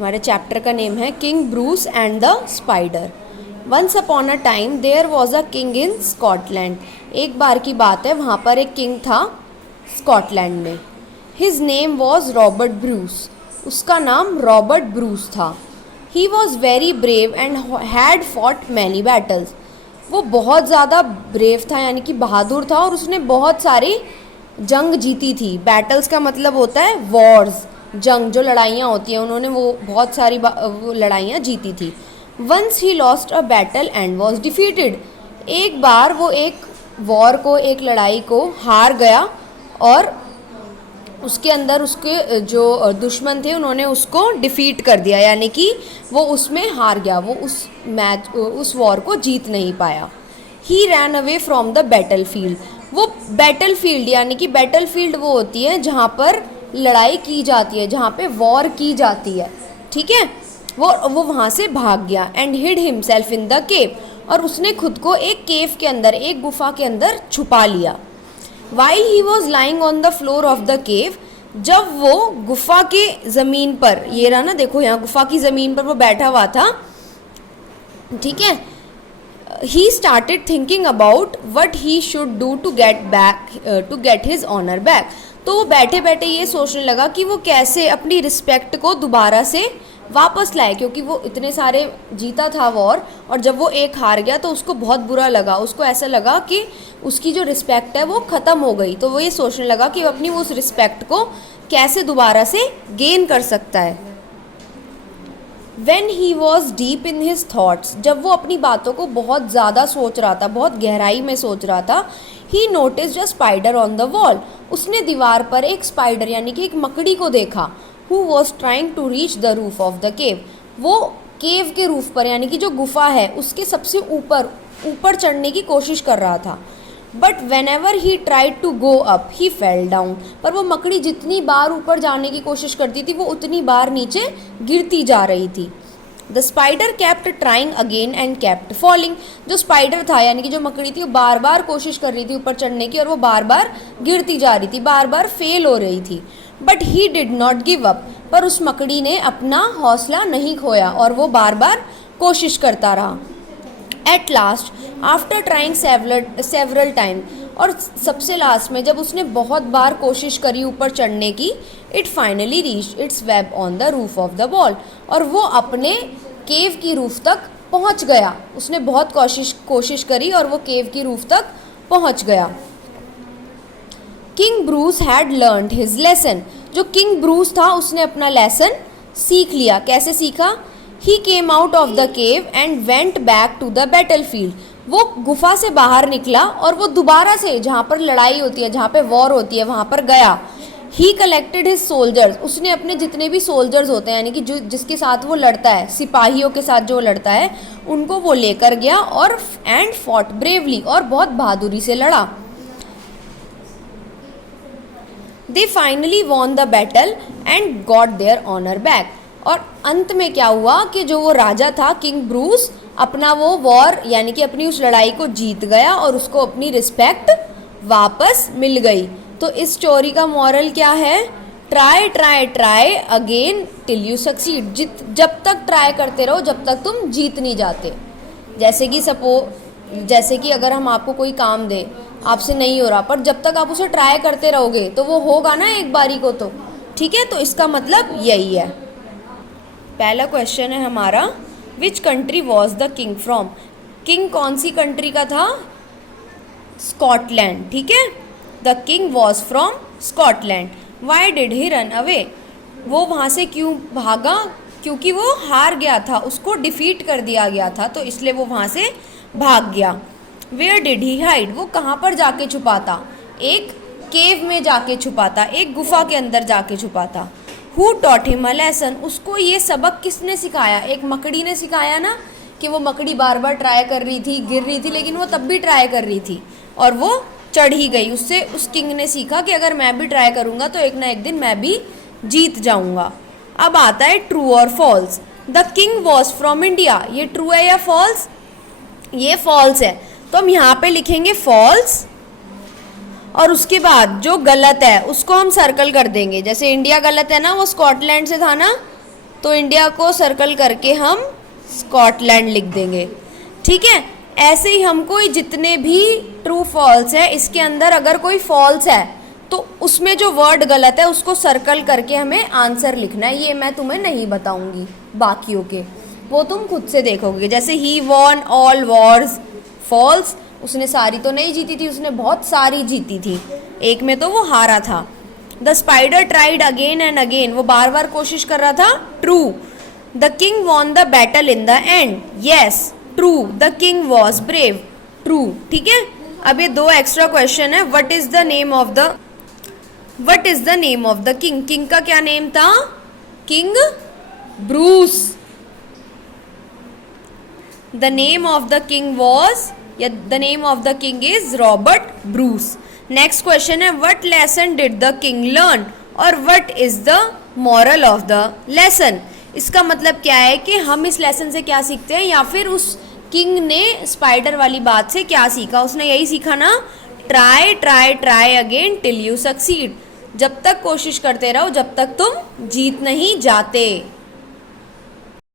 हमारे चैप्टर का नेम है king Bruce and the spider. Once upon a time there was a king in Scotland. एक बार की बात है, वहाँ पर एक किंग था स्कॉटलैंड में। His name was Robert Bruce. उसका नाम रॉबर्ट ब्रूस था। He was very brave and had fought many battles. वो बहुत ज़्यादा ब्रेव था, यानी कि बहादुर था, और उसने बहुत सारी जंग जीती थी। बैटल्स का मतलब होता है वॉर्स, जंग, जो लड़ाइयाँ होती हैं। उन्होंने वो बहुत सारी वो लड़ाइयाँ जीती थी। Once he lost a battle and was defeated. एक बार वो एक वॉर को, एक लड़ाई को हार गया, और उसके अंदर उसके जो दुश्मन थे उन्होंने उसको डिफीट कर दिया, यानी कि वो उसमें हार गया, वो उस वॉर को जीत नहीं पाया। He ran away from the battle field. वो बैटल फील्ड, यानी कि बैटल फील्ड वो होती है जहाँ पर लड़ाई की जाती है, जहाँ पे वॉर की जाती है, ठीक है। वो वहाँ से भाग गया। And hid himself in the cave. और उसने खुद को एक केव के अंदर, एक गुफा के अंदर छुपा लिया। While he was lying on the floor of the cave, जब वो गुफा के ज़मीन पर, ये रहा ना, देखो यहाँ गुफा की ज़मीन पर वो बैठा हुआ था, ठीक है। He started thinking about what he should do to get his honor back. तो वो बैठे बैठे ये सोचने लगा कि वो कैसे अपनी रिस्पेक्ट को दोबारा से वापस लाए, क्योंकि वो इतने सारे जीता था वॉर, और जब वो एक हार गया तो उसको बहुत बुरा लगा। उसको ऐसा लगा कि उसकी जो रिस्पेक्ट है वो ख़त्म हो गई। तो वो ये सोचने लगा कि वो अपनी उस रिस्पेक्ट को कैसे दोबारा से गेन कर सकता है। When he was deep in his thoughts, जब वो अपनी बातों को बहुत ज़्यादा सोच रहा था, बहुत गहराई में सोच रहा था, he noticed a spider on the wall. उसने दीवार पर एक स्पाइडर, यानी कि एक मकड़ी को देखा, who was trying to reach the roof of the cave. वो केव के रूफ पर, यानी कि जो गुफा है उसके सबसे ऊपर चढ़ने की कोशिश कर रहा था। But whenever he tried to go up he fell down. पर वो मकड़ी जितनी बार ऊपर जाने की कोशिश करती थी, वो उतनी बार नीचे गिरती जा रही थी। The spider kept trying again and kept falling. जो स्पाइडर था, यानी कि जो मकड़ी थी, वो बार बार कोशिश कर रही थी ऊपर चढ़ने की, और वो बार बार गिरती जा रही थी, बार बार फेल हो रही थी। But he did not give up. पर उस मकड़ी ने अपना हौसला नहीं खोया, और वो बार बार कोशिश करता रहा। At last after trying several time, और सबसे लास्ट में जब उसने बहुत बार कोशिश करी ऊपर चढ़ने की, it finally reach its web on the roof of the wall. और वो अपने केव की रूफ तक पहुंच गया। उसने बहुत कोशिश करी और वो केव की रूफ तक पहुंच गया। King Bruce had learned his lesson. जो किंग ब्रूस था उसने अपना लेसन सीख लिया। कैसे सीखा? He came out of the cave and went back to the battle field. वो गुफा से बाहर निकला और वो दोबारा से जहाँ पर लड़ाई होती है, जहाँ पे वॉर होती है, वहाँ पर गया। ही कलेक्टेड हिज सोल्जर्स। उसने अपने जितने भी सोल्जर्स होते हैं, यानी कि जिसके साथ वो लड़ता है, सिपाहियों के साथ जो लड़ता है, उनको वो लेकर गया और एंड फॉट ब्रेवली, और बहुत बहादुरी से लड़ा। They finally won the battle and got their honour back. और अंत में क्या हुआ कि जो वो राजा था, किंग ब्रूस, अपना वो वॉर, यानी कि अपनी उस लड़ाई को जीत गया और उसको अपनी रिस्पेक्ट वापस मिल गई। तो इस स्टोरी का मॉरल क्या है? Try try try again till you succeed. जब तक ट्राई करते रहो, जब तक तुम जीत नहीं जाते। जैसे कि अगर हम आपको कोई काम दे, आपसे नहीं हो रहा, पर जब तक आप उसे ट्राई करते रहोगे तो वो होगा ना एक बारी को, तो ठीक है। तो इसका मतलब यही है। पहला क्वेश्चन है हमारा, which country was the king from. King कौन सी कंट्री का था? स्कॉटलैंड, ठीक है। The king was from Scotland. Why did he run away. वो वहाँ से क्यों भागा? क्योंकि वो हार गया था, उसको डिफीट कर दिया गया था, तो इसलिए वो वहाँ से भाग गया। Where did he hide. वो कहाँ पर जाके छुपा था? एक केव में जाके छुपा था, एक गुफा के अंदर जाके छुपा था। Who taught him a lesson. उसको ये सबक किसने सिखाया? एक मकड़ी ने सिखाया ना, कि वो मकड़ी बार बार ट्राई कर रही थी, गिर रही थी, लेकिन वो तब भी ट्राई कर रही थी और वो चढ़ ही गई। उससे उस किंग ने सीखा कि अगर मैं भी ट्राई करूँगा तो एक ना एक दिन मैं भी जीत जाऊँगा। अब आता है ट्रू और false. The king was from India. ये ट्रू है या फॉल्स? ये फॉल्स है, तो हम यहाँ पे लिखेंगे फॉल्स, और उसके बाद जो गलत है उसको हम सर्कल कर देंगे। जैसे इंडिया गलत है ना, वो स्कॉटलैंड से था ना, तो इंडिया को सर्कल करके हम स्कॉटलैंड लिख देंगे, ठीक है। ऐसे ही हमको जितने भी ट्रू फॉल्स है इसके अंदर अगर कोई फॉल्स है तो उसमें जो वर्ड गलत है उसको सर्कल करके हमें आंसर लिखना है। ये मैं तुम्हें नहीं बताऊंगी बाकियों के, वो तुम खुद से देखोगे। जैसे he won all Wars, false, उसने सारी तो नहीं जीती थी, उसने बहुत सारी जीती थी, एक में तो वो हारा था। The spider tried again and again, वो बार बार कोशिश कर रहा था, true. The king won the battle in the end, yes true. The king was brave, true, ठीक है। अब ये दो एक्स्ट्रा क्वेश्चन है। What is the name of the king, king का क्या नेम था? King Bruce. The name of the king was, या the name of the king is Robert Bruce. Next question है, what lesson did the king learn, और what is the moral of the lesson. इसका मतलब क्या है कि हम इस लेसन से क्या सीखते हैं, या फिर उस किंग ने स्पाइडर वाली बात से क्या सीखा। उसने यही सीखा ना, try try try again till you succeed. जब तक कोशिश करते रहो जब तक तुम जीत नहीं जाते।